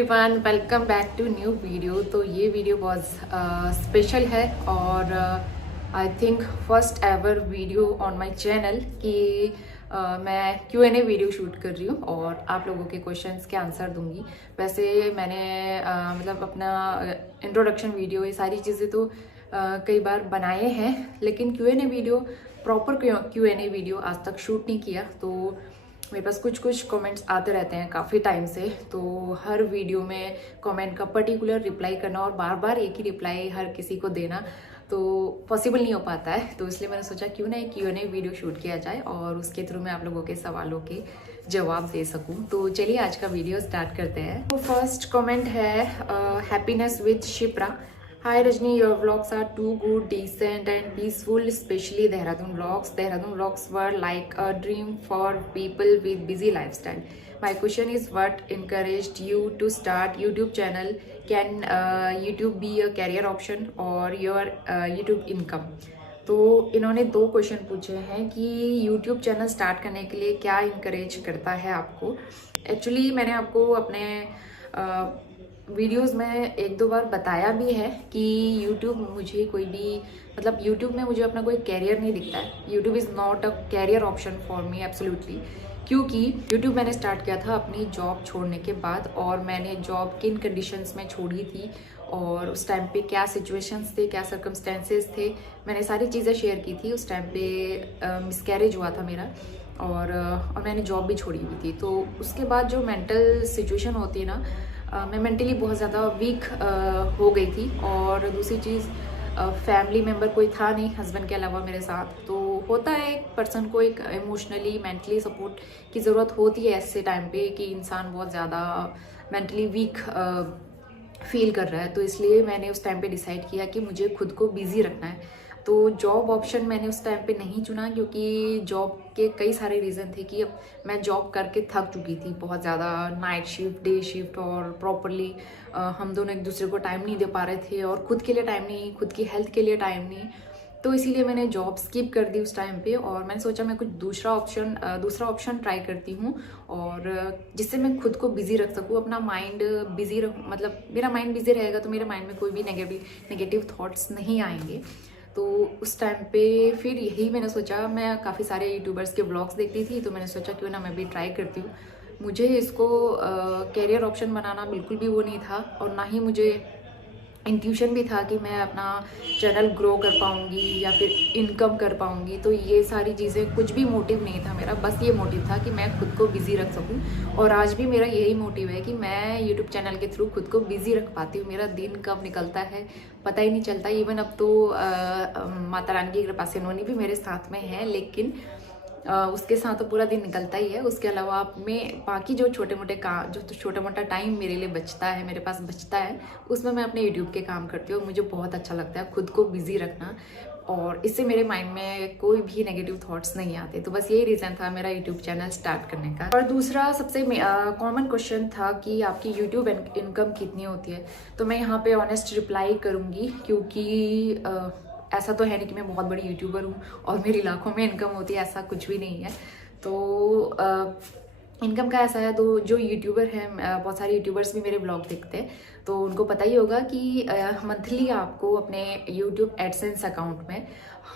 Everyone, welcome back to new video. तो ये video बहुत स्पेशल है और I think first ever video on my channel कि मैं Q&A वीडियो शूट कर रही हूँ और आप लोगों के क्वेश्चंस के आंसर दूंगी। वैसे मैंने मतलब अपना इंट्रोडक्शन वीडियो ये सारी चीज़ें तो कई बार बनाए हैं, लेकिन Q&A video proper Q&A video आज तक शूट नहीं किया। तो मेरे पास कुछ कमेंट्स आते रहते हैं काफ़ी टाइम से, तो हर वीडियो में कमेंट का पर्टिकुलर रिप्लाई करना और बार बार एक ही रिप्लाई हर किसी को देना तो पॉसिबल नहीं हो पाता है। तो इसलिए मैंने सोचा क्यों ना एक Q&A वीडियो शूट किया जाए और उसके थ्रू मैं आप लोगों के सवालों के जवाब दे सकूं। तो चलिए आज का वीडियो स्टार्ट करते हैं। तो फर्स्ट कमेंट है happiness with Shipra. Hi Rajni, your vlogs are too good, decent and peaceful, especially Dehradun vlogs. Dehradun vlogs were like a dream for people with busy lifestyle. My question is, what encouraged you to start YouTube channel? Can YouTube be a career option or your YouTube income? तो इन्होंने 2 question पूछे हैं कि YouTube channel start करने के लिए क्या encourage करता है आपको। एक्चुअली मैंने आपको अपने वीडियोस में 1-2 बार बताया भी है कि YouTube मुझे कोई भी मतलब YouTube में मुझे अपना कोई कैरियर नहीं दिखता है। YouTube is not a career option for me absolutely, क्योंकि YouTube मैंने स्टार्ट किया था अपनी जॉब छोड़ने के बाद, और मैंने जॉब किन कंडीशंस में छोड़ी थी और उस टाइम पे क्या सिचुएशंस थे, क्या सर्कमस्टेंसेस थे, मैंने सारी चीज़ें शेयर की थी। उस टाइम पे मिसकैरेज हुआ था मेरा और मैंने जॉब भी छोड़ी हुई थी। तो उसके बाद जो मेंटल सिचुएशन होती है ना, मैं मेंटली बहुत ज़्यादा वीक हो गई थी। और दूसरी चीज़ फैमिली मेम्बर कोई था नहीं हस्बैंड के अलावा मेरे साथ। तो होता है एक पर्सन को एक इमोशनली मेंटली सपोर्ट की ज़रूरत होती है ऐसे टाइम पे कि इंसान बहुत ज़्यादा मेंटली वीक फील कर रहा है। तो इसलिए मैंने उस टाइम पे डिसाइड किया कि मुझे खुद को बिज़ी रखना है। तो जॉब ऑप्शन मैंने उस टाइम पे नहीं चुना, क्योंकि जॉब के कई सारे रीज़न थे कि अब मैं जॉब करके थक चुकी थी बहुत ज़्यादा, नाइट शिफ्ट, डे शिफ्ट, और प्रॉपरली हम दोनों एक दूसरे को टाइम नहीं दे पा रहे थे और खुद के लिए टाइम नहीं, खुद की हेल्थ के लिए टाइम नहीं। तो इसीलिए मैंने जॉब स्किप कर दी उस टाइम पे और मैंने सोचा मैं कुछ दूसरा ऑप्शन ट्राई करती हूँ और जिससे मैं खुद को बिजी रख सकूँ, अपना माइंड बिजी मतलब मेरा माइंड बिजी रहेगा तो मेरे माइंड में कोई भी नेगेटिव थॉट्स नहीं आएंगे। तो उस टाइम पे फिर यही मैंने सोचा, मैं काफ़ी सारे यूट्यूबर्स के ब्लॉग्स देखती थी, तो मैंने सोचा क्यों ना मैं भी ट्राई करती हूँ। मुझे इसको कैरियर ऑप्शन बनाना बिल्कुल भी वो नहीं था और ना ही मुझे इंट्यूशन भी था कि मैं अपना चैनल ग्रो कर पाऊँगी या फिर इनकम कर पाऊँगी। तो ये सारी चीज़ें कुछ भी मोटिव नहीं था मेरा, बस ये मोटिव था कि मैं खुद को बिज़ी रख सकूँ। और आज भी मेरा यही मोटिव है कि मैं यूट्यूब चैनल के थ्रू खुद को बिज़ी रख पाती हूँ। मेरा दिन कब निकलता है पता ही नहीं चलता। इवन अब तो माता रानी की कृपा से नोनी भी मेरे साथ में है, लेकिन उसके साथ तो पूरा दिन निकलता ही है। उसके अलावा मैं बाकी जो छोटे मोटा टाइम मेरे लिए बचता है, मेरे पास बचता है, उसमें मैं अपने यूट्यूब के काम करती हूँ। मुझे बहुत अच्छा लगता है खुद को बिजी रखना और इससे मेरे माइंड में कोई भी नेगेटिव थॉट्स नहीं आते। तो बस यही रीज़न था मेरा यूट्यूब चैनल स्टार्ट करने का। और दूसरा सबसे कॉमन क्वेश्चन था कि आपकी यूट्यूब इनकम कितनी होती है। तो मैं यहाँ पे ऑनेस्ट रिप्लाई करूँगी, क्योंकि ऐसा तो है नहीं कि मैं बहुत बड़ी यूट्यूबर हूँ और मेरी लाखों में इनकम होती है, ऐसा कुछ भी नहीं है। तो इनकम का ऐसा है, तो जो यूट्यूबर हैं, बहुत सारे यूट्यूबर्स भी मेरे ब्लॉग देखते हैं, तो उनको पता ही होगा कि मंथली आपको अपने यूट्यूब एडसेंस अकाउंट में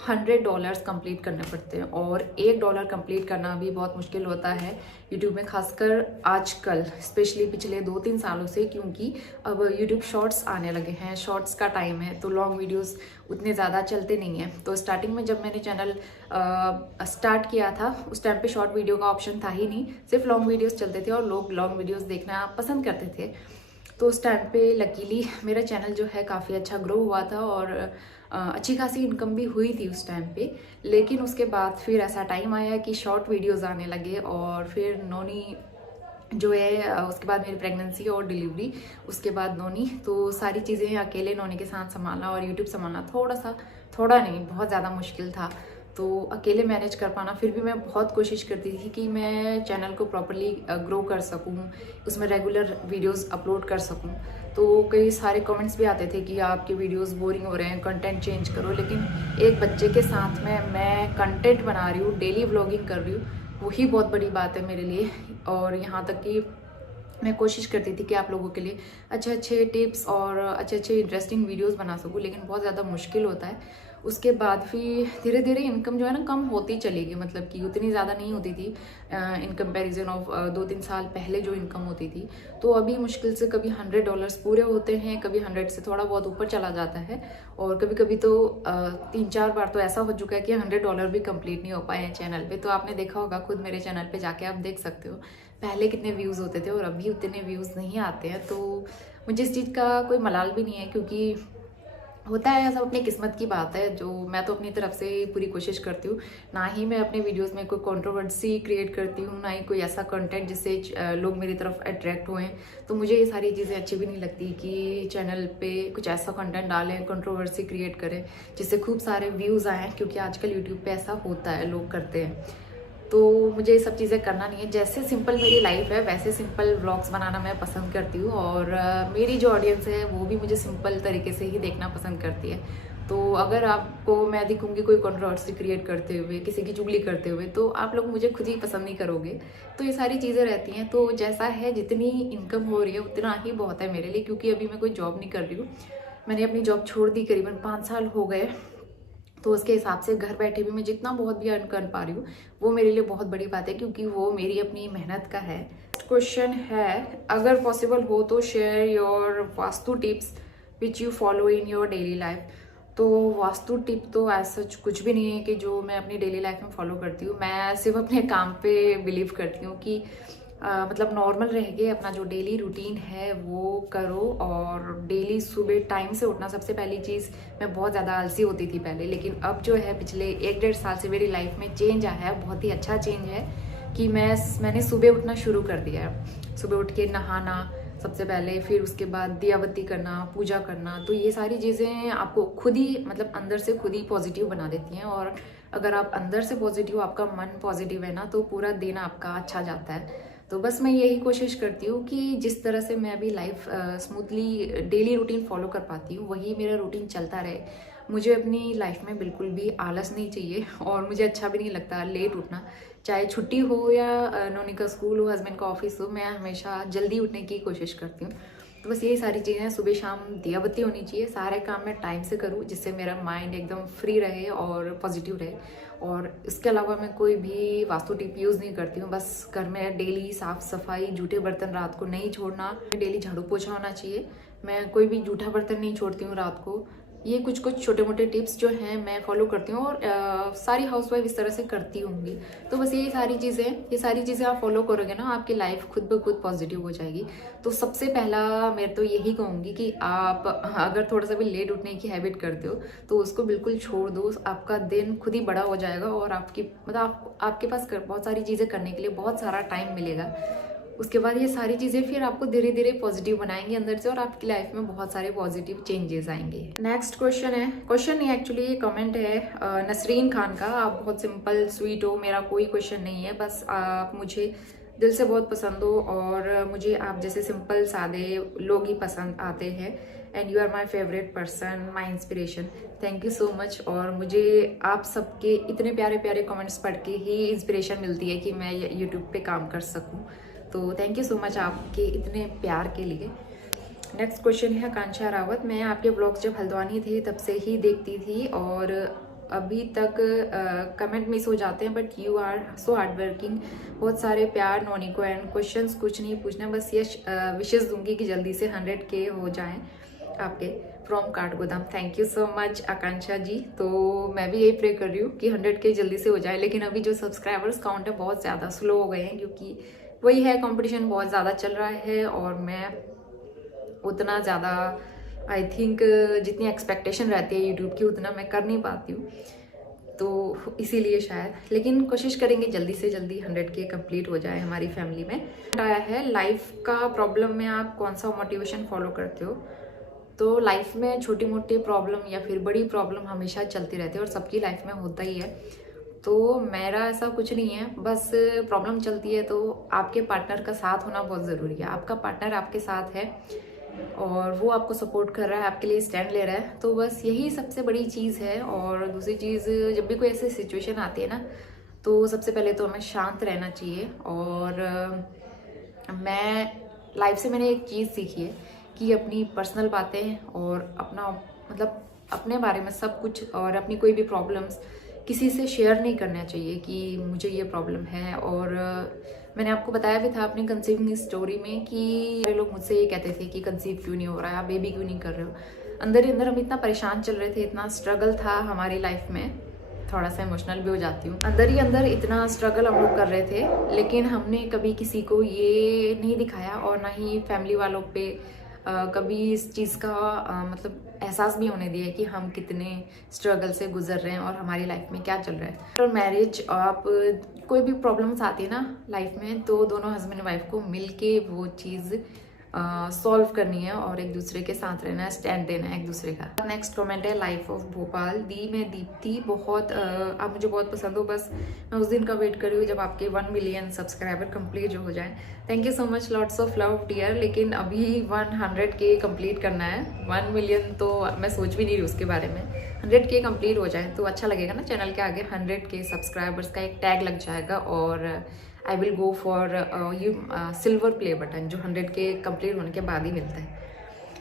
$100 कंप्लीट करने पड़ते हैं। और $1 कंप्लीट करना भी बहुत मुश्किल होता है यूट्यूब में, खासकर आजकल, स्पेशली पिछले 2-3 सालों से, क्योंकि अब यूट्यूब शॉर्ट्स आने लगे हैं, शॉर्ट्स का टाइम है, तो लॉन्ग वीडियोस उतने ज़्यादा चलते नहीं हैं। तो स्टार्टिंग में जब मैंने चैनल स्टार्ट किया था उस टाइम पे शॉर्ट वीडियो का ऑप्शन था ही नहीं, सिर्फ लॉन्ग वीडियोस चलते थे और लोग लॉन्ग वीडियोस देखना पसंद करते थे। तो उस टाइम पे लकीली मेरा चैनल जो है काफ़ी अच्छा ग्रो हुआ था और अच्छी खासी इनकम भी हुई थी उस टाइम पे। लेकिन उसके बाद फिर ऐसा टाइम आया कि शॉर्ट वीडियोस आने लगे और फिर नोनी जो है, उसके बाद मेरी प्रेगनेंसी और डिलीवरी, उसके बाद नोनी, तो सारी चीज़ें अकेले नोनी के साथ संभालना और यूट्यूब संभालना थोड़ा नहीं बहुत ज़्यादा मुश्किल था। तो अकेले मैनेज कर पाना, फिर भी मैं बहुत कोशिश करती थी कि मैं चैनल को प्रॉपर्ली ग्रो कर सकूं, उसमें रेगुलर वीडियोस अपलोड कर सकूं। तो कई सारे कमेंट्स भी आते थे कि आपके वीडियोस बोरिंग हो रहे हैं, कंटेंट चेंज करो। लेकिन एक बच्चे के साथ में मैं कंटेंट बना रही हूँ, डेली व्लॉगिंग कर रही हूँ, वही बहुत बड़ी बात है मेरे लिए। और यहाँ तक कि मैं कोशिश करती थी कि आप लोगों के लिए अच्छे अच्छे टिप्स और अच्छे अच्छे इंटरेस्टिंग वीडियोस बना सकूं, लेकिन बहुत ज़्यादा मुश्किल होता है। उसके बाद फिर धीरे धीरे इनकम जो है ना कम होती चली गई, मतलब कि उतनी ज़्यादा नहीं होती थी इन कंपैरिजन ऑफ 2-3 साल पहले जो इनकम होती थी। तो अभी मुश्किल से कभी $100 पूरे होते हैं, कभी 100 से थोड़ा बहुत ऊपर चला जाता है, और कभी कभी तो 3-4 बार तो ऐसा हो चुका है कि $100 भी कंप्लीट नहीं हो पाए हैं चैनल पे। तो आपने देखा होगा, खुद मेरे चैनल पे जाके आप देख सकते हो पहले कितने व्यूज़ होते थे और अभी उतने व्यूज़ नहीं आते हैं। तो मुझे इस चीज़ का कोई मलाल भी नहीं है, क्योंकि होता है सब अपनी किस्मत की बात है। जो मैं तो अपनी तरफ से पूरी कोशिश करती हूँ, ना ही मैं अपने वीडियोस में कोई कंट्रोवर्सी क्रिएट करती हूँ, ना ही कोई ऐसा कंटेंट जिससे लोग मेरी तरफ अट्रैक्ट हुए। तो मुझे ये सारी चीज़ें अच्छी भी नहीं लगती कि चैनल पे कुछ ऐसा कंटेंट डालें, कंट्रोवर्सी क्रिएट करें जिससे खूब सारे व्यूज़ आएँ, क्योंकि आजकल यूट्यूब पर ऐसा होता है, लोग करते हैं। तो मुझे ये सब चीज़ें करना नहीं है। जैसे सिंपल मेरी लाइफ है वैसे सिंपल व्लॉग्स बनाना मैं पसंद करती हूँ, और मेरी जो ऑडियंस है वो भी मुझे सिंपल तरीके से ही देखना पसंद करती है। तो अगर आपको मैं दिखूंगी कोई कंट्रोवर्सी क्रिएट करते हुए, किसी की चुगली करते हुए, तो आप लोग मुझे खुद ही पसंद नहीं करोगे। तो ये सारी चीज़ें रहती हैं। तो जैसा है, जितनी इनकम हो रही है उतना ही बहुत है मेरे लिए, क्योंकि अभी मैं कोई जॉब नहीं कर रही हूँ। मैंने अपनी जॉब छोड़ दी, करीबन 5 साल हो गए। तो उसके हिसाब से घर बैठे भी मैं जितना बहुत भी अर्न कर पा रही हूँ वो मेरे लिए बहुत बड़ी बात है, क्योंकि वो मेरी अपनी मेहनत का है। क्वेश्चन है, अगर पॉसिबल हो तो share your vastu tips which you follow in your daily life. तो वास्तु टिप तो ऐसा कुछ भी नहीं है कि जो मैं अपनी डेली लाइफ में फॉलो करती हूँ। मैं सिर्फ अपने काम पे बिलीव करती हूँ कि मतलब नॉर्मल रह के अपना जो डेली रूटीन है वो करो। और डेली सुबह टाइम से उठना, सबसे पहली चीज़। मैं बहुत ज़्यादा आलसी होती थी पहले, लेकिन अब जो है पिछले 1-1.5 साल से मेरी लाइफ में चेंज आया है, बहुत ही अच्छा चेंज है कि मैंने सुबह उठना शुरू कर दिया है। सुबह उठ के नहाना सबसे पहले, फिर उसके बाद दिया बत्ती करना, पूजा करना। तो ये सारी चीज़ें आपको खुद ही मतलब अंदर से खुद ही पॉजिटिव बना देती हैं। और अगर आप अंदर से पॉजिटिव, आपका मन पॉजिटिव है ना, तो पूरा दिन आपका अच्छा जाता है। तो बस मैं यही कोशिश करती हूँ कि जिस तरह से मैं अभी life smoothly daily routine follow कर पाती हूँ वही मेरा रूटीन चलता रहे। मुझे अपनी लाइफ में बिल्कुल भी आलस नहीं चाहिए, और मुझे अच्छा भी नहीं लगता लेट उठना। चाहे छुट्टी हो या नोनी का स्कूल हो, हस्बैंड का ऑफिस हो, मैं हमेशा जल्दी उठने की कोशिश करती हूँ। तो बस यही सारी चीज़ें, सुबह शाम दिया बत्ती होनी चाहिए, सारे काम मैं टाइम से करूँ जिससे मेरा माइंड एकदम फ्री रहे और पॉजिटिव रहे। और इसके अलावा मैं कोई भी वास्तु टिप यूज़ नहीं करती हूँ। बस घर में डेली साफ़ सफाई, जूठे बर्तन रात को नहीं छोड़ना, डेली झाड़ू पोछा होना चाहिए। मैं कोई भी जूठा बर्तन नहीं छोड़ती हूँ रात को। ये कुछ कुछ छोटे मोटे टिप्स जो हैं मैं फॉलो करती हूँ, और सारी हाउसवाइफ इस तरह से करती होंगी। तो बस ये सारी चीज़ें आप फॉलो करोगे ना, आपकी लाइफ खुद ब खुद पॉजिटिव हो जाएगी। तो सबसे पहला मैं तो यही कहूँगी कि आप अगर थोड़ा सा भी लेट उठने की हैबिट करते हो तो उसको बिल्कुल छोड़ दो। आपका दिन खुद ही बड़ा हो जाएगा, और आपके पास बहुत सारी चीज़ें करने के लिए बहुत सारा टाइम मिलेगा। उसके बाद ये सारी चीज़ें फिर आपको धीरे धीरे पॉजिटिव बनाएंगे अंदर से, और आपकी लाइफ में बहुत सारे पॉजिटिव चेंजेस आएंगे। नेक्स्ट क्वेश्चन है, क्वेश्चन नहीं एक्चुअली ये कमेंट है नसरीन खान का। आप बहुत सिंपल स्वीट हो, मेरा कोई क्वेश्चन नहीं है, बस आप मुझे दिल से बहुत पसंद हो, और मुझे आप जैसे सिंपल सादे लोग ही पसंद आते हैं। And you are my favourite person, my inspiration. Thank you so much. और मुझे आप सबके इतने प्यारे प्यारे कमेंट्स पढ़ के ही इंस्पिरेशन मिलती है कि मैं यूट्यूब पे काम कर सकूँ। तो थैंक यू सो मच आपके इतने प्यार के लिए। नेक्स्ट क्वेश्चन है आकांक्षा रावत। मैं आपके ब्लॉग्स जब हल्द्वानी थे तब से ही देखती थी, और अभी तक कमेंट मिस हो जाते हैं, but you are so hard working. बहुत सारे प्यार नोनी को। एंड क्वेश्चंस कुछ नहीं पूछना, बस ये विशेष दूंगी कि जल्दी से 100K हो जाएं आपके, from Kathgodam. Thank you so much Akanksha ji. तो मैं भी यही प्रे कर रही हूँ कि 100K जल्दी से हो जाए, लेकिन अभी जो सब्सक्राइबर्स काउंट है बहुत ज़्यादा स्लो हो गए हैं, क्योंकि वही है, कंपटीशन बहुत ज़्यादा चल रहा है, और मैं उतना ज़्यादा आई थिंक जितनी एक्सपेक्टेशन रहती है यूट्यूब की उतना मैं कर नहीं पाती हूँ। तो इसीलिए शायद, लेकिन कोशिश करेंगे जल्दी से जल्दी 100K कंप्लीट हो जाए हमारी फैमिली में। आया है, लाइफ का प्रॉब्लम में आप कौन सा मोटिवेशन फॉलो करते हो। तो लाइफ में छोटी मोटी प्रॉब्लम या फिर बड़ी प्रॉब्लम हमेशा चलती रहती है, और सबकी लाइफ में होता ही है। तो मेरा ऐसा कुछ नहीं है, बस प्रॉब्लम चलती है तो आपके पार्टनर का साथ होना बहुत ज़रूरी है। आपका पार्टनर आपके साथ है और वो आपको सपोर्ट कर रहा है, आपके लिए स्टैंड ले रहा है, तो बस यही सबसे बड़ी चीज़ है। और दूसरी चीज़, जब भी कोई ऐसी सिचुएशन आती है ना, तो सबसे पहले तो हमें शांत रहना चाहिए। और मैं लाइफ से मैंने एक चीज़ सीखी है कि अपनी पर्सनल बातें और अपना मतलब अपने बारे में सब कुछ और अपनी कोई भी प्रॉब्लम्स किसी से शेयर नहीं करना चाहिए कि मुझे ये प्रॉब्लम है। और मैंने आपको बताया भी था अपनी कंसीविंग स्टोरी में कि लोग मुझसे ये कहते थे कि कंसीव क्यों नहीं हो रहा है, आप बेबी क्यों नहीं कर रहे हो। अंदर ही अंदर हम इतना परेशान चल रहे थे, इतना स्ट्रगल था हमारी लाइफ में, थोड़ा सा इमोशनल भी हो जाती हूँ। अंदर ही अंदर इतना स्ट्रगल हम लोग कर रहे थे, लेकिन हमने कभी किसी को ये नहीं दिखाया और ना ही फैमिली वालों पे कभी इस चीज़ का मतलब एहसास भी होने दिया कि हम कितने स्ट्रगल से गुजर रहे हैं और हमारी लाइफ में क्या चल रहा है। और मैरिज आप कोई भी प्रॉब्लम्स आती है ना लाइफ में, तो दोनों हस्बैंड वाइफ को मिल के वो चीज़ सॉल्व करनी है और एक दूसरे के साथ रहना है, स्टैंड देना है एक दूसरे का। नेक्स्ट कमेंट है लाइफ ऑफ भोपाल दी। मैं दीप्ति बहुत आप मुझे बहुत पसंद हो, बस मैं उस दिन का वेट कर रही हूँ जब आपके 1 मिलियन सब्सक्राइबर कंप्लीट हो जाए। Thank you so much, lots of love dear. लेकिन अभी 100K कंप्लीट करना है, 1 मिलियन तो मैं सोच भी नहीं रही उसके बारे में। 100K कंप्लीट हो जाए तो अच्छा लगेगा ना, चैनल के आगे 100K सब्सक्राइबर्स का एक टैग लग जाएगा और I will go for silver play button जो 100K कंप्लीट होने के बाद ही मिलता है।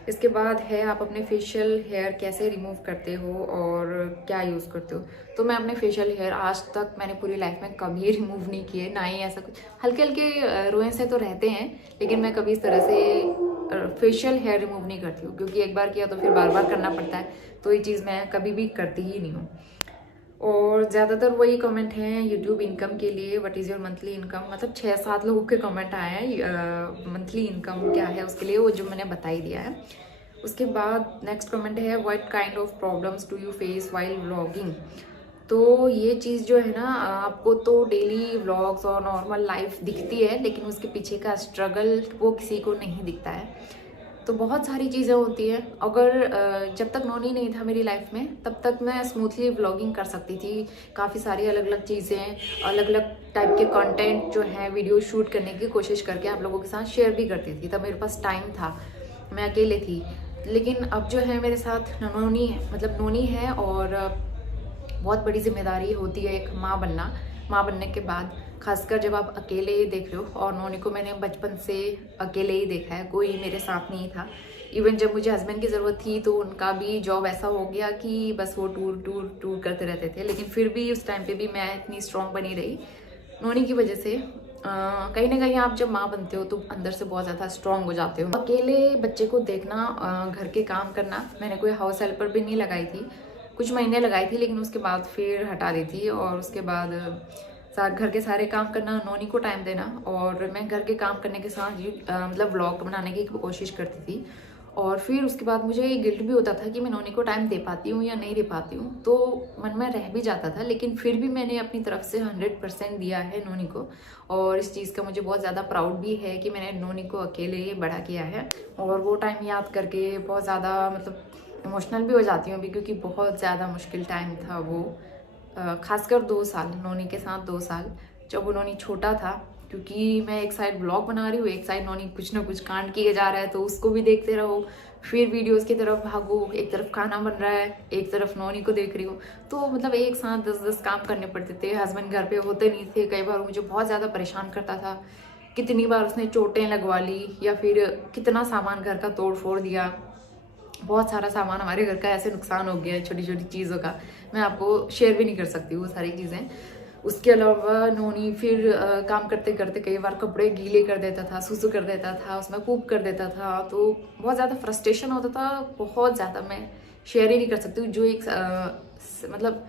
इसके बाद है आप अपने फेशियल हेयर कैसे रिमूव करते हो और क्या यूज़ करते हो। तो मैं अपने फेशियल हेयर आज तक मैंने पूरी लाइफ में कभी रिमूव नहीं किए, ना ही ऐसा कुछ। हल्के हल्के रोए से तो रहते हैं, लेकिन मैं कभी इस तरह से फेशियल हेयर रिमूव नहीं करती हूँ, क्योंकि एक बार किया तो फिर बार बार करना पड़ता है, तो ये चीज़ मैं कभी भी करती ही नहीं हूँ। और ज़्यादातर वही कमेंट हैं यूट्यूब इनकम के लिए, what is your monthly income. मतलब 6-7 लोगों के कमेंट आए हैं मंथली इनकम क्या है उसके लिए, वो जो मैंने बता ही दिया है। उसके बाद नेक्स्ट कमेंट है what kind of problems do you face while vlogging. तो ये चीज़ जो है ना, आपको तो डेली व्लॉग्स और नॉर्मल लाइफ दिखती है, लेकिन उसके पीछे का स्ट्रगल वो किसी को नहीं दिखता है। तो बहुत सारी चीज़ें होती हैं। अगर जब तक नोनी नहीं था मेरी लाइफ में, तब तक मैं स्मूथली व्लॉगिंग कर सकती थी। काफ़ी सारी अलग अलग चीज़ें, अलग अलग टाइप के कंटेंट जो है वीडियो शूट करने की कोशिश करके आप लोगों के साथ शेयर भी करती थी। तब मेरे पास टाइम था, मैं अकेले थी। लेकिन अब जो है मेरे साथ नोनी है, मतलब नोनी है, और बहुत बड़ी जिम्मेदारी होती है एक माँ बनना। माँ बनने के बाद खासकर जब आप अकेले देख लो, और नोनी को मैंने बचपन से अकेले ही देखा है, कोई मेरे साथ नहीं था। इवन जब मुझे हस्बैंड की ज़रूरत थी तो उनका भी जॉब ऐसा हो गया कि बस वो टूर करते रहते थे। लेकिन फिर भी उस टाइम पे भी मैं इतनी स्ट्रॉन्ग बनी रही नोनी की वजह से। कहीं ना कहीं आप जब माँ बनते हो तो अंदर से बहुत ज़्यादा स्ट्रॉन्ग हो जाते हो। अकेले बच्चे को देखना, घर के काम करना, मैंने कोई हाउस हेल्पर भी नहीं लगाई थी, कुछ महीने लगाई थी, लेकिन उसके बाद फिर हटा दी थी। और उसके बाद घर के सारे काम करना, नोनी को टाइम देना, और मैं घर के काम करने के साथ मतलब व्लॉग बनाने की कोशिश करती थी। और फिर उसके बाद मुझे ये गिल्ट भी होता था कि मैं नोनी को टाइम दे पाती हूँ या नहीं दे पाती हूँ, तो मन में रह भी जाता था। लेकिन फिर भी मैंने अपनी तरफ से 100% दिया है नोनी को, और इस चीज़ का मुझे बहुत ज़्यादा प्राउड भी है कि मैंने नोनी को अकेले बड़ा किया है। और वो टाइम याद करके बहुत ज़्यादा मतलब इमोशनल भी हो जाती हूँ अभी, क्योंकि बहुत ज़्यादा मुश्किल टाइम था वो। खासकर 2 साल नोनी के साथ, 2 साल जब नोनी छोटा था, क्योंकि मैं एक साइड ब्लॉग बना रही हूँ, एक साइड नोनी कुछ ना कुछ कांड किए जा रहा है, तो उसको भी देखते रहो, फिर वीडियोस की तरफ भागो, एक तरफ खाना बन रहा है, एक तरफ नोनी को देख रही हूँ। तो मतलब एक साथ 10-10 काम करने पड़ते थे। हस्बैंड घर पे होते नहीं थे, कई बार मुझे बहुत ज़्यादा परेशान करता था। कितनी बार उसने चोटें लगवा ली, या फिर कितना सामान घर का तोड़ फोड़ दिया। बहुत सारा सामान हमारे घर का ऐसे नुकसान हो गया है, छोटी छोटी चीज़ों का, मैं आपको शेयर भी नहीं कर सकती वो सारी चीज़ें। उसके अलावा नोनी फिर काम करते करते कई बार कपड़े गीले कर देता था, सुसु कर देता था, उसमें पूप कर देता था, तो बहुत ज़्यादा फ्रस्ट्रेशन होता था, बहुत ज़्यादा। मैं शेयर ही नहीं कर सकती हूँ। जो एक मतलब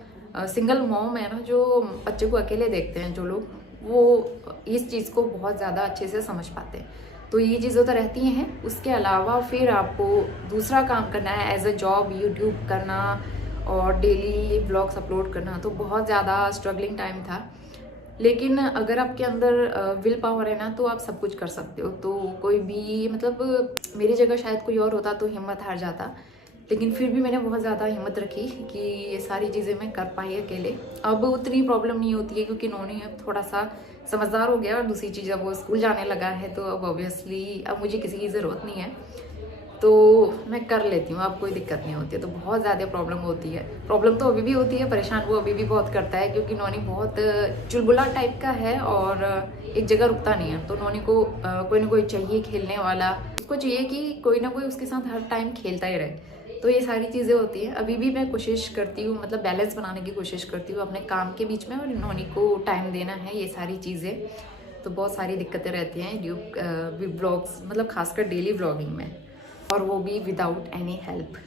सिंगल मॉम है ना, जो बच्चे को अकेले देखते हैं जो लोग, वो इस चीज़ को बहुत ज़्यादा अच्छे से समझ पाते हैं। तो ये चीज़ें तो रहती हैं। उसके अलावा फिर आपको दूसरा काम करना है एज अ जॉब, यूट्यूब करना और डेली ब्लॉग्स अपलोड करना, तो बहुत ज़्यादा स्ट्रगलिंग टाइम था। लेकिन अगर आपके अंदर विल पावर है ना, तो आप सब कुछ कर सकते हो। तो कोई भी मतलब मेरी जगह शायद कोई और होता तो हिम्मत हार जाता, लेकिन फिर भी मैंने बहुत ज़्यादा हिम्मत रखी कि ये सारी चीज़ें मैं कर पाई अकेले। अब उतनी प्रॉब्लम नहीं होती है, क्योंकि नोनी अब थोड़ा सा समझदार हो गया, और दूसरी चीज़ अब वो स्कूल जाने लगा है, तो अब ऑब्वियसली अब मुझे किसी की ज़रूरत नहीं है। तो मैं कर लेती हूँ, अब कोई दिक्कत नहीं होती है। तो बहुत ज़्यादा प्रॉब्लम होती है, प्रॉब्लम तो अभी भी होती है, परेशान वो अभी भी बहुत करता है क्योंकि नोनी बहुत चुलबुला टाइप का है और एक जगह रुकता नहीं है। तो नोनी को कोई ना कोई चाहिए खेलने वाला, उसको चाहिए कि कोई ना कोई उसके साथ हर टाइम खेलता ही रहे। तो ये सारी चीज़ें होती हैं। अभी भी मैं कोशिश करती हूँ, मतलब बैलेंस बनाने की कोशिश करती हूँ अपने काम के बीच में और नोनी को टाइम देना है, ये सारी चीज़ें। तो बहुत सारी दिक्कतें रहती हैं व्लॉग्स, मतलब खासकर डेली व्लॉगिंग में, और वो भी विदाउट एनी हेल्प।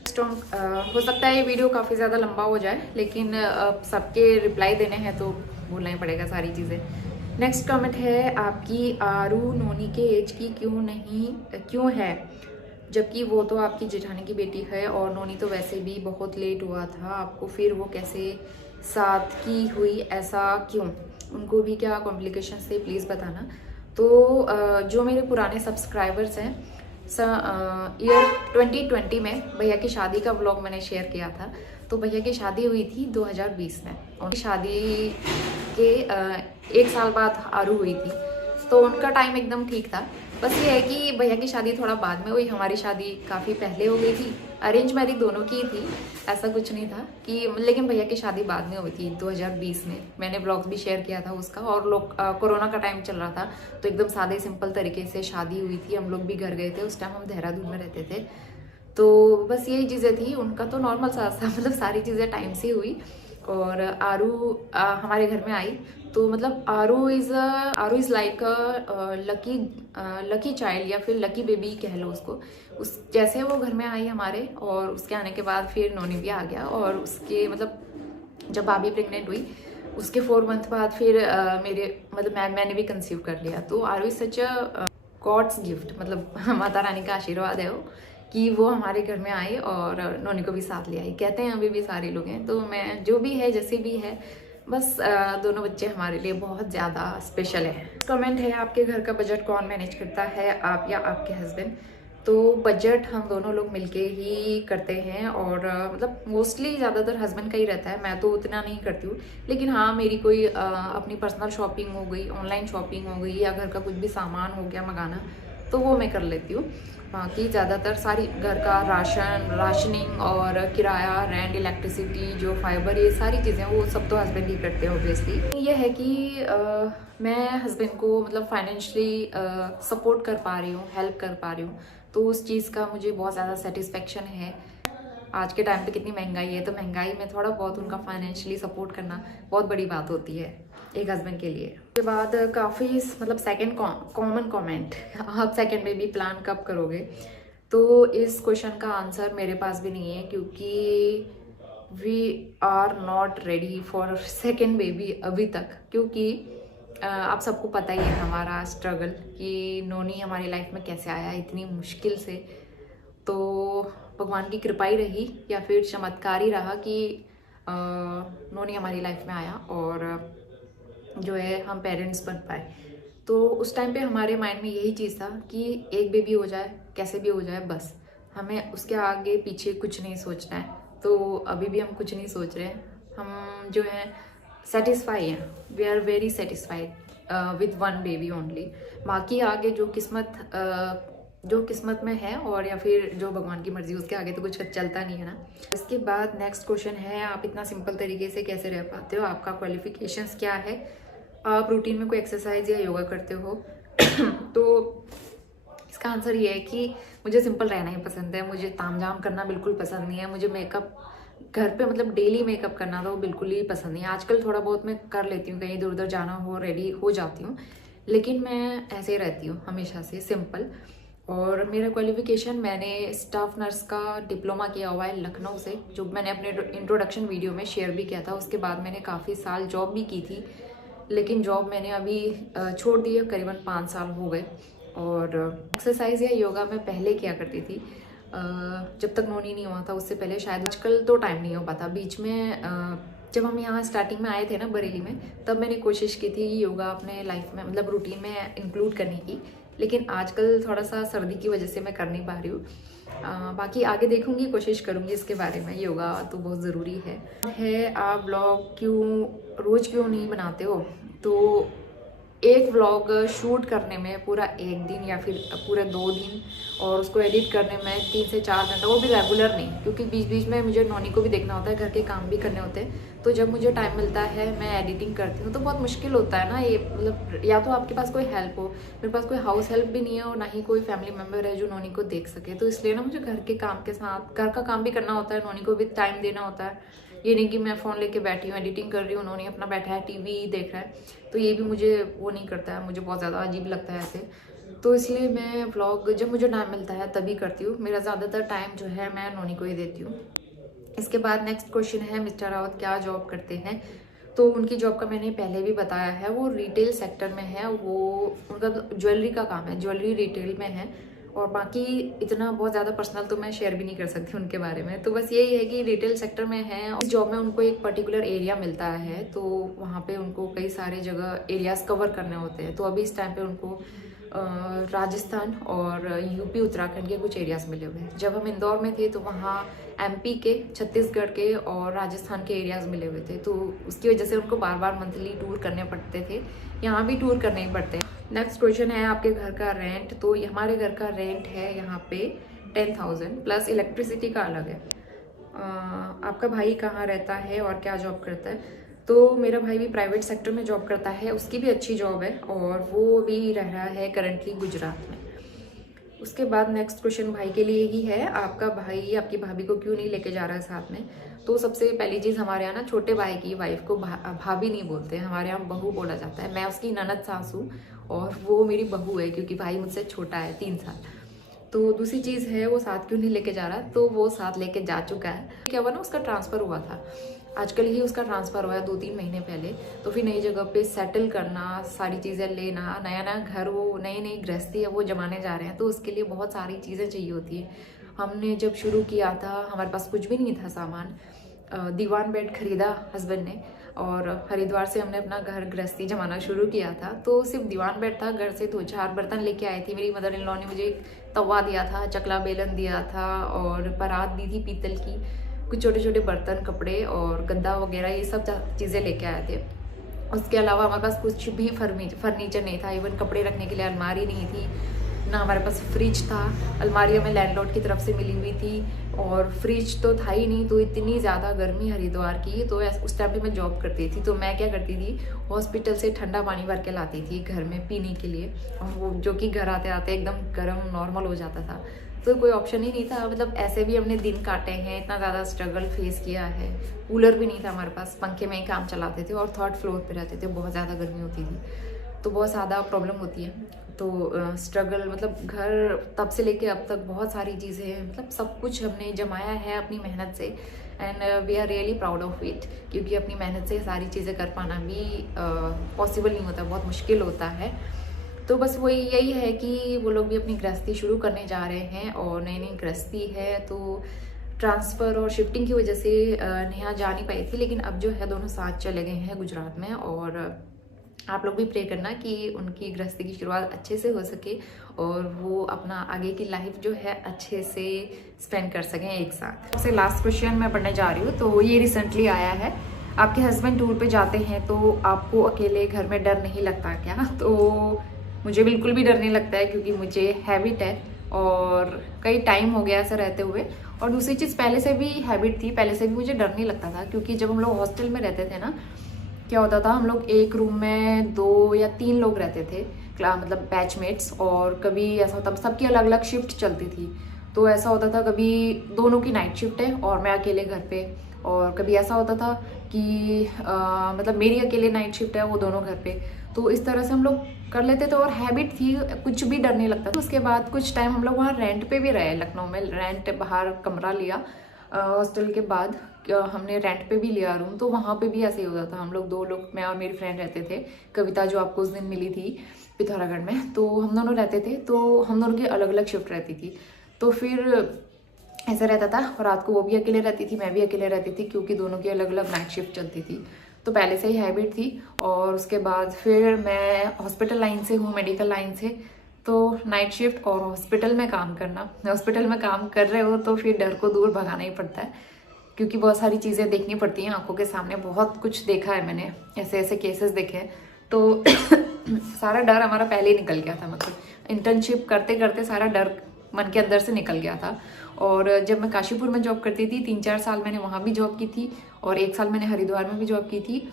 हो सकता है ये वीडियो काफ़ी ज़्यादा लंबा हो जाए, लेकिन सबके रिप्लाई देने हैं तो बोलना ही पड़ेगा सारी चीज़ें। नेक्स्ट कमेंट है आपकी, आरू नोनी के एज की क्यों है, जबकि वो तो आपकी जेठानी की बेटी है और नोनी तो वैसे भी बहुत लेट हुआ था आपको, फिर वो कैसे साथ की हुई, ऐसा क्यों, उनको भी क्या कॉम्प्लिकेशंस थे, प्लीज़ बताना। तो जो मेरे पुराने सब्सक्राइबर्स हैं, ईयर 2020 में भैया की शादी का व्लॉग मैंने शेयर किया था। तो भैया की शादी हुई थी 2020 में, उनकी शादी के 1 साल बाद आरू हुई थी, तो उनका टाइम एकदम ठीक था। बस ये है कि भैया की शादी थोड़ा बाद में हुई, हमारी शादी काफ़ी पहले हो गई थी। अरेंज मैरिज दोनों की थी, ऐसा कुछ नहीं था कि, लेकिन भैया की शादी बाद में हुई थी 2020 में। मैंने ब्लॉग्स भी शेयर किया था उसका, और लोग कोरोना का टाइम चल रहा था तो एकदम सादे सिंपल तरीके से शादी हुई थी। हम लोग भी घर गए थे, उस टाइम हम देहरादून में रहते थे। तो बस यही चीज़ें थी, उनका तो नॉर्मल सा मतलब सारी चीज़ें टाइम से हुई। और आरू हमारे घर में आई, तो मतलब आरू इज़ लाइक लकी चाइल्ड, या फिर लकी बेबी कह लो उसको। उस जैसे वो घर में आई हमारे, और उसके आने के बाद फिर नोनी भी आ गया, और उसके मतलब जब भाभी प्रेग्नेंट हुई उसके 4 मंथ बाद फिर मैंने भी कंसीव कर लिया। तो Aaru is such a god's gift, मतलब माता रानी का आशीर्वाद है वो, कि वो हमारे घर में आई और नोनी को भी साथ ले आई। कहते हैं अभी भी सारे लोग हैं, तो मैं जो भी है जैसे भी है, बस दोनों बच्चे हमारे लिए बहुत ज़्यादा स्पेशल है। कमेंट है, आपके घर का बजट कौन मैनेज करता है, आप या आपके हस्बैंड? तो बजट हम दोनों लोग मिलके ही करते हैं, और मतलब मोस्टली ज़्यादातर हस्बैंड का ही रहता है, मैं तो उतना नहीं करती हूँ। लेकिन हाँ, मेरी कोई अपनी पर्सनल शॉपिंग हो गई, ऑनलाइन शॉपिंग हो गई, या घर का कुछ भी सामान हो गया मंगाना, तो वो मैं कर लेती हूँ। बाकी ज़्यादातर सारी घर का राशनिंग और किराया, रेंट, इलेक्ट्रिसिटी, जो फाइबर, ये सारी चीज़ें वो सब तो हस्बैंड ही करते हैं ऑब्वियसली। ये है कि मैं हस्बैंड को मतलब फाइनेंशियली सपोर्ट कर पा रही हूँ, हेल्प कर पा रही हूँ, तो उस चीज़ का मुझे बहुत ज़्यादा सेटिस्फेक्शन है। आज के टाइम पे कितनी महंगाई है, तो महंगाई में थोड़ा बहुत उनका फाइनेंशियली सपोर्ट करना बहुत बड़ी बात होती है एक हस्बैंड के लिए। उसके बाद काफ़ी मतलब सेकंड कॉमन कमेंट, आप सेकंड बेबी प्लान कब करोगे? तो इस क्वेश्चन का आंसर मेरे पास भी नहीं है, क्योंकि we are not ready for second baby अभी तक। क्योंकि आप सबको पता ही है हमारा स्ट्रगल, कि नोनी हमारी लाइफ में कैसे आया इतनी मुश्किल से। तो भगवान की कृपा ही रही, या फिर चमत्कार ही रहा कि नोनी हमारी लाइफ में आया और जो है हम पेरेंट्स बन पाए। तो उस टाइम पे हमारे माइंड में यही चीज़ था कि एक बेबी हो जाए, कैसे भी हो जाए, बस हमें उसके आगे पीछे कुछ नहीं सोचना है। तो अभी भी हम कुछ नहीं सोच रहे हैं, हम जो है सेटिस्फाई हैं, we are very satisfied with 1 baby only. बाकी आगे जो किस्मत में है, और या फिर जो भगवान की मर्जी, उसके आगे तो कुछ चलता नहीं है ना। इसके बाद नेक्स्ट क्वेश्चन है, आप इतना सिंपल तरीके से कैसे रह पाते हो, आपका क्वालिफिकेशंस क्या है, आप रूटीन में कोई एक्सरसाइज या योगा करते हो? तो इसका आंसर ये है कि मुझे सिंपल रहना ही पसंद है, मुझे तामझाम करना बिल्कुल पसंद नहीं है। मुझे मेकअप घर पे मतलब डेली मेकअप करना तो बिल्कुल ही पसंद नहीं है। आजकल थोड़ा बहुत मैं कर लेती हूँ, कहीं इधर उधर जाना हो रेडी हो जाती हूँ, लेकिन मैं ऐसे ही रहती हूँ हमेशा से, सिंपल। और मेरा क्वालिफिकेशन, मैंने स्टाफ नर्स का डिप्लोमा किया हुआ है लखनऊ से, जो मैंने अपने इंट्रोडक्शन वीडियो में शेयर भी किया था। उसके बाद मैंने काफ़ी साल जॉब भी की थी, लेकिन जॉब मैंने अभी छोड़ दी है, करीबन 5 साल हो गए। और एक्सरसाइज या योगा मैं पहले किया करती थी, जब तक नोनी नहीं हुआ था उससे पहले शायद। आजकल तो टाइम नहीं हो पाता। बीच में जब हम यहाँ स्टार्टिंग में आए थे ना बरेली में, तब मैंने कोशिश की थी योगा अपने लाइफ में मतलब रूटीन में इंक्लूड करने की, लेकिन आजकल थोड़ा सा सर्दी की वजह से मैं कर नहीं पा रही हूँ। बाकी आगे देखूंगी, कोशिश करूंगी इसके बारे में। योगा तो बहुत ज़रूरी है। आप ब्लॉग रोज़ क्यों नहीं बनाते हो? तो एक व्लॉग शूट करने में पूरा एक दिन या फिर पूरे 2 दिन, और उसको एडिट करने में 3 से 4 घंटा, वो भी रेगुलर नहीं, क्योंकि बीच बीच में मुझे नौनी को भी देखना होता है, घर के काम भी करने होते हैं। तो जब मुझे टाइम मिलता है मैं एडिटिंग करती हूँ। तो बहुत मुश्किल होता है ना ये, मतलब या तो आपके पास कोई हेल्प हो, मेरे पास कोई हाउस हेल्प भी नहीं है और ना ही कोई फैमिली मेम्बर है जो नौनी को देख सके। तो इसलिए ना मुझे घर के काम के साथ घर का काम भी करना होता है, नौनी को भी टाइम देना होता है। ये नहीं कि मैं फ़ोन लेके बैठी हूँ एडिटिंग कर रही हूँ, उन्होंने अपना बैठा है टीवी देख रहा है, तो ये भी मुझे वो नहीं करता है, मुझे बहुत ज़्यादा अजीब लगता है ऐसे। तो इसलिए मैं व्लॉग जब मुझे टाइम मिलता है तभी करती हूँ। मेरा ज़्यादातर टाइम जो है मैं नौनी को ही देती हूँ। इसके बाद नेक्स्ट क्वेश्चन है, मिस्टर रावत क्या जॉब करते हैं? तो उनकी जॉब का मैंने पहले भी बताया है, वो रिटेल सेक्टर में है, वो उनका ज्वेलरी का काम है, ज्वेलरी रिटेल में है। और बाकी इतना बहुत ज़्यादा पर्सनल तो मैं शेयर भी नहीं कर सकती उनके बारे में। तो बस यही है कि रिटेल सेक्टर में है। इस जॉब में उनको एक पर्टिकुलर एरिया मिलता है, तो वहाँ पे उनको कई सारे जगह एरियाज कवर करने होते हैं। तो अभी इस टाइम पे उनको राजस्थान और यूपी उत्तराखंड के कुछ एरियाज मिले हुए हैं। जब हम इंदौर में थे तो वहाँ एमपी के, छत्तीसगढ़ के और राजस्थान के एरियाज मिले हुए थे। तो उसकी वजह से उनको बार बार मंथली टूर करने पड़ते थे, यहाँ भी टूर करने ही पड़ते हैं। नेक्स्ट क्वेश्चन है, आपके घर का रेंट? तो हमारे घर का रेंट है यहाँ पे 10,000 प्लस इलेक्ट्रिसिटी का अलग है। आपका भाई कहाँ रहता है और क्या जॉब करता है? तो मेरा भाई भी प्राइवेट सेक्टर में जॉब करता है, उसकी भी अच्छी जॉब है और वो भी रह रहा है करंटली गुजरात में। उसके बाद नेक्स्ट क्वेश्चन भाई के लिए ही है, आपका भाई आपकी भाभी को क्यों नहीं लेके जा रहा है साथ में? तो सबसे पहली चीज़, हमारे यहाँ ना छोटे भाई की वाइफ को भाभी नहीं बोलते हैं, हमारे यहाँ बहू बोला जाता है। मैं उसकी ननद सास हूँ और वो मेरी बहू है, क्योंकि भाई मुझसे छोटा है 3 साल। तो दूसरी चीज़ है, वो साथ क्यों नहीं लेके जा रहा? तो वो साथ लेके जा चुका है। क्या हुआ ना, उसका ट्रांसफ़र हुआ था, आजकल ही उसका ट्रांसफ़र हुआ है 2-3 महीने पहले। तो फिर नई जगह पे सेटल करना, सारी चीज़ें लेना, नया नया घर, वो नई नई गृहस्थी है वो जमाने जा रहे हैं, तो उसके लिए बहुत सारी चीज़ें चाहिए होती है। हमने जब शुरू किया था हमारे पास कुछ भी नहीं था सामान, दीवान बेड खरीदा हस्बैंड ने, और हरिद्वार से हमने अपना घर गृहस्थी जमाना शुरू किया था। तो सिर्फ दीवान बेड था, घर से 2-4 बर्तन लेके आई थी। मेरी मदर इन लॉ ने मुझे एक तवा दिया था, चकला बेलन दिया था और परात दी थी पीतल की, कुछ छोटे छोटे बर्तन, कपड़े और गद्दा वगैरह, ये सब चीज़ें लेके आए थे। उसके अलावा हमारे पास कुछ भी फर्नीचर नहीं था, इवन कपड़े रखने के लिए अलमारी नहीं थी, ना हमारे पास फ्रिज था। अलमारी हमें लैंडलॉर्ड की तरफ से मिली हुई थी और फ्रिज तो था ही नहीं। तो इतनी ज़्यादा गर्मी हरिद्वार की, तो उस टाइम पे मैं जॉब करती थी, तो मैं क्या करती थी, हॉस्पिटल से ठंडा पानी भर के लाती थी घर में पीने के लिए, और वो जो कि घर आते आते एकदम गर्म नॉर्मल हो जाता था। तो कोई ऑप्शन ही नहीं था, मतलब ऐसे भी हमने दिन काटे हैं, इतना ज़्यादा स्ट्रगल फेस किया है। कूलर भी नहीं था हमारे पास, पंखे में ही काम चलाते थे और 3rd फ्लोर पे रहते थे, बहुत ज़्यादा गर्मी होती थी, तो बहुत ज़्यादा प्रॉब्लम होती है। तो स्ट्रगल, मतलब घर तब से लेके अब तक बहुत सारी चीज़ें हैं, मतलब सब कुछ हमने जमाया है अपनी मेहनत से, and we are really proud of it, क्योंकि अपनी मेहनत से सारी चीज़ें कर पाना भी पॉसिबल नहीं होता, बहुत मुश्किल होता है। तो बस वही यही है कि वो लोग भी अपनी गृहस्थी शुरू करने जा रहे हैं और नई नई गृहस्थी है, तो ट्रांसफ़र और शिफ्टिंग की वजह से नेहा जा नहीं पाई थी, लेकिन अब जो है दोनों साथ चले गए हैं गुजरात में। और आप लोग भी प्रे करना कि उनकी गृहस्थी की शुरुआत अच्छे से हो सके और वो अपना आगे की लाइफ जो है अच्छे से स्पेंड कर सकें एक साथ। सबसे लास्ट क्वेश्चन मैं पढ़ने जा रही हूँ, तो ये रिसेंटली आया है, आपके हस्बैंड टूर पे जाते हैं तो आपको अकेले घर में डर नहीं लगता क्या? तो मुझे बिल्कुल भी डर नहीं लगता है, क्योंकि मुझे हैबिट है और कई टाइम हो गया ऐसा रहते हुए। और दूसरी चीज़, पहले से भी हैबिट थी, पहले से भी मुझे डर नहीं लगता था, क्योंकि जब हम लोग हॉस्टल में रहते थे ना, क्या होता था, हम लोग एक रूम में 2 या 3 लोग रहते थे, मतलब बैचमेट्स, और कभी ऐसा होता, सबकी अलग अलग शिफ्ट चलती थी। तो ऐसा होता था कभी दोनों की नाइट शिफ्ट है और मैं अकेले घर पे, और कभी ऐसा होता था कि मतलब मेरी अकेले नाइट शिफ्ट है, वो दोनों घर पे। तो इस तरह से हम लोग कर लेते थे और हैबिट थी, कुछ भी डर नहीं लगता था। उसके बाद कुछ टाइम हम लोग वहाँ रेंट पे भी रहे, लखनऊ में रेंट, बाहर कमरा लिया हॉस्टल के बाद, हमने रेंट पे भी लिया रूम, तो वहाँ पे भी ऐसे ही होता था। हम लोग 2 लोग, मैं और मेरी फ्रेंड रहते थे, कविता जो आपको उस दिन मिली थी पिथौरागढ़ में, तो हम दोनों रहते थे। तो हम दोनों की अलग अलग शिफ्ट रहती थी, तो फिर ऐसा रहता था। और रात को वो भी अकेले रहती थी, मैं भी अकेले रहती थी, क्योंकि दोनों की अलग अलग नाइट शिफ्ट चलती थी, तो पहले से ही हैबिट थी। और उसके बाद फिर मैं हॉस्पिटल लाइन से हूँ, मेडिकल लाइन से, तो नाइट शिफ्ट और हॉस्पिटल में काम करना, हॉस्पिटल में काम कर रहे हो तो फिर डर को दूर भगाना ही पड़ता है, क्योंकि बहुत सारी चीज़ें देखनी पड़ती हैं आंखों के सामने। बहुत कुछ देखा है मैंने, ऐसे ऐसे केसेस देखे हैं, तो सारा डर हमारा पहले ही निकल गया था, मतलब इंटर्नशिप करते करते सारा डर मन के अंदर से निकल गया था। और जब मैं काशीपुर में जॉब करती थी, 3-4 साल मैंने वहाँ भी जॉब की थी और 1 साल मैंने हरिद्वार में भी जॉब की थी।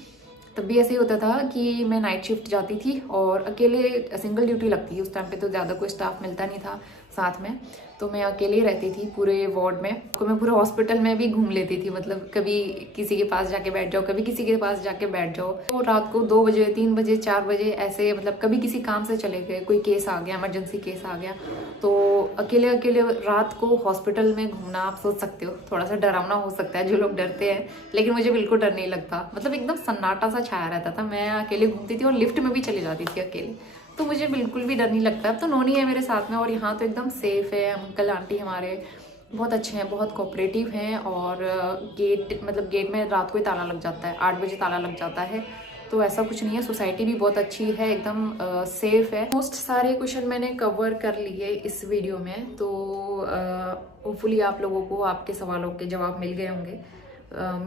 तब भी ऐसे ही होता था कि मैं नाइट शिफ्ट जाती थी और अकेले सिंगल ड्यूटी लगती थी उस टाइम पे, तो ज़्यादा कोई स्टाफ मिलता नहीं था साथ में, तो मैं अकेले ही रहती थी पूरे वार्ड में। तो मैं पूरे हॉस्पिटल में भी घूम लेती थी, मतलब कभी किसी के पास जाके बैठ जाओ, कभी किसी के पास जाके बैठ जाओ। तो रात को 2 बजे, 3 बजे, 4 बजे ऐसे, मतलब कभी किसी काम से चले गए, कोई केस आ गया, इमरजेंसी केस आ गया, तो अकेले अकेले रात को हॉस्पिटल में घूमना, आप सोच सकते हो थोड़ा सा डरावना हो सकता है, जो लोग डरते हैं, लेकिन मुझे बिल्कुल डर नहीं लगता। मतलब एकदम सन्नाटा सा छाया रहता था, मैं अकेले घूमती थी और लिफ्ट में भी चली जाती थी अकेले, तो मुझे बिल्कुल भी डर नहीं लगता। अब तो नोनी है मेरे साथ में और यहाँ तो एकदम सेफ है। अंकल आंटी हमारे बहुत अच्छे हैं, बहुत कोऑपरेटिव हैं, और गेट में रात को ही ताला लग जाता है, 8 बजे ताला लग जाता है, तो ऐसा कुछ नहीं है। सोसाइटी भी बहुत अच्छी है, एकदम सेफ है। मोस्ट सारे क्वेश्चन मैंने कवर कर लिए इस वीडियो में, तो होपफुली आप लोगों को आपके सवालों के जवाब मिल गए होंगे।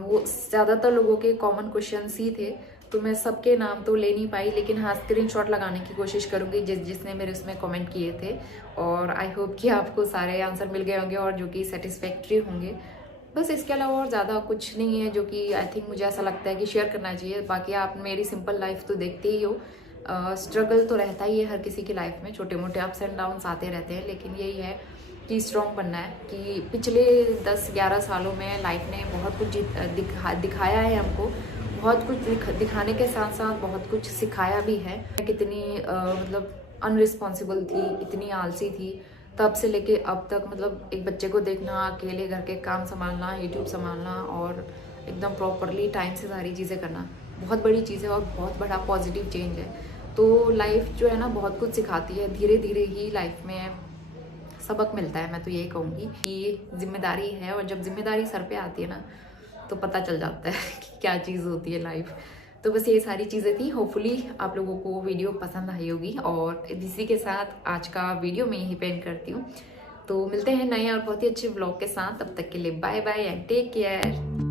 वो ज़्यादातर लोगों के कॉमन क्वेश्चंस ही थे, तो मैं सबके नाम तो ले नहीं पाई, लेकिन हाँ स्क्रीनशॉट लगाने की कोशिश करूँगी जिसने मेरे उसमें कमेंट किए थे, और आई होप कि आपको सारे आंसर मिल गए होंगे और जो कि सेटिस्फैक्ट्री होंगे। बस इसके अलावा और ज़्यादा कुछ नहीं है जो कि आई थिंक मुझे ऐसा लगता है कि शेयर करना चाहिए। बाकी आप मेरी सिंपल लाइफ तो देखते ही हो, स्ट्रगल तो रहता ही है हर किसी की लाइफ में, छोटे मोटे अप्स एंड डाउन्स आते रहते हैं, लेकिन यही है कि स्ट्रॉन्ग बनना है। कि पिछले 10-11 सालों में लाइफ ने बहुत कुछ दिखाया है हमको, बहुत कुछ दिखाने के साथ साथ बहुत कुछ सिखाया भी है। कितनी मतलब अनरिस्पॉन्सिबल थी, इतनी आलसी थी तब से लेके अब तक, मतलब एक बच्चे को देखना, अकेले घर के काम संभालना, यूट्यूब संभालना और एकदम प्रॉपरली टाइम से सारी चीज़ें करना बहुत बड़ी चीज़ है और बहुत बड़ा पॉजिटिव चेंज है। तो लाइफ जो है ना बहुत कुछ सिखाती है, धीरे धीरे ही लाइफ में सबक मिलता है। मैं तो यही कहूँगी कि जिम्मेदारी है, और जब जिम्मेदारी सर पे आती है ना तो पता चल जाता है कि क्या चीज़ होती है लाइफ। तो बस ये सारी चीज़ें थी। होपफुली आप लोगों को वीडियो पसंद आई होगी, और इसी के साथ आज का वीडियो मैं यहीं पे एंड करती हूँ। तो मिलते हैं नए और बहुत ही अच्छे व्लॉग के साथ, तब तक के लिए bye bye and take care.